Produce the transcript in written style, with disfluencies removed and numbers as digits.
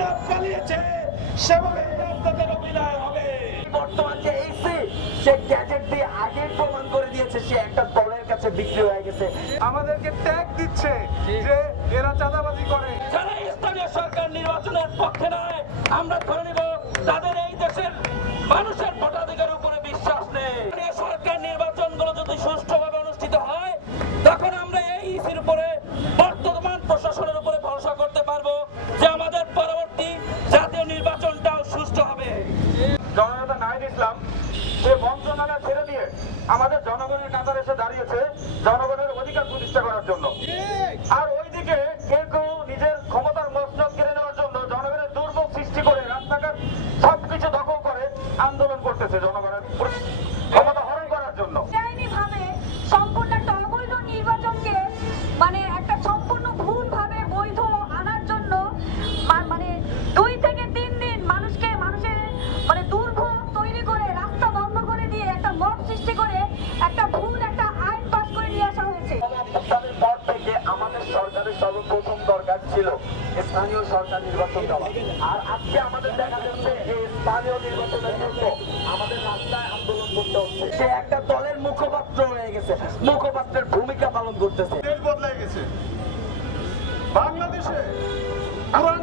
অভিনব চালিয়েছে সেভাবে আপনাদের অভিনয় হবে। বর্তমান যে এইসি সে গ্যাজেট দিয়ে আগে প্রমাণ করে দিয়েছে সে একটা দলের কাছে বিক্রি হয়ে গেছে। আমাদেরকে ট্যাগ দিচ্ছে যে এরা চাঁদাবাজি করে। যারা স্থানীয় সরকার নির্বাচনের পক্ষে নয়, আমরা ধরে নিব তাদের এই দেশের মানুষের ভোটাধিকারের উপরে বিশ্বাস নেই। স্থানীয় সরকার নির্বাচনগুলো যদি সুষ্ঠুভাবে অনুষ্ঠিত হয়, তখন আমরা এই ইসির উপরে বর্তমান প্রশাসনের উপরে ভরসা করতে পারবো যে আমাদের পরবর্তী জাতীয় নির্বাচনটাও সুষ্ঠু হবে। জননেতা নাহিদ ইসলাম সে মন্ত্রণালয় ছেড়ে দিয়ে আমাদের জনগণের কাতারে এসে দাঁড়িয়েছে জনগণের অধিকার প্রতিষ্ঠা করার জন্য। আর ওইদিকে কেউ নিজের ক্ষমতার মসনদ কেড়ে নেওয়ার জন্য জনগণের দুর্ভোগ সৃষ্টি করে রাস্তাঘাট সবকিছু দখল করে আন্দোলন করতেছে জনগণের ক্ষমতা হরণ করার জন্য। বেআইনিভাবে সম্পূর্ণ একটা অবৈধ নির্বাচনকে মানে একটা সম্পূর্ণ ভুলভাবে বৈধ আনার জন্য মানে 2 থেকে 3 দিন মানুষের মানে দুর্ভোগ তৈরি করে রাস্তা বন্ধ করে দিয়ে একটা মব সৃষ্টি করে একটা ভুল একটা আইন পাস করে নিয়ে আসা হয়েছে। উত্থানের পর থেকে আমাদের সরকারের সর্বপ্রথম দরকার ছিল স্থানীয় সরকার নির্বাচন দেওয়া। আর আজকে আমাদের দেখা যাচ্ছে যে স্থানীয় নির্বাচনের জন্য আমাদের রাস্তায় আন্দোলন করতে হচ্ছে। সে একটা দলের মুখপাত্র হয়ে গেছে, মুখপাত্রের ভূমিকা পালন করতেছে। দেশ বদলে গেছে। বাংলাদেশে পুরান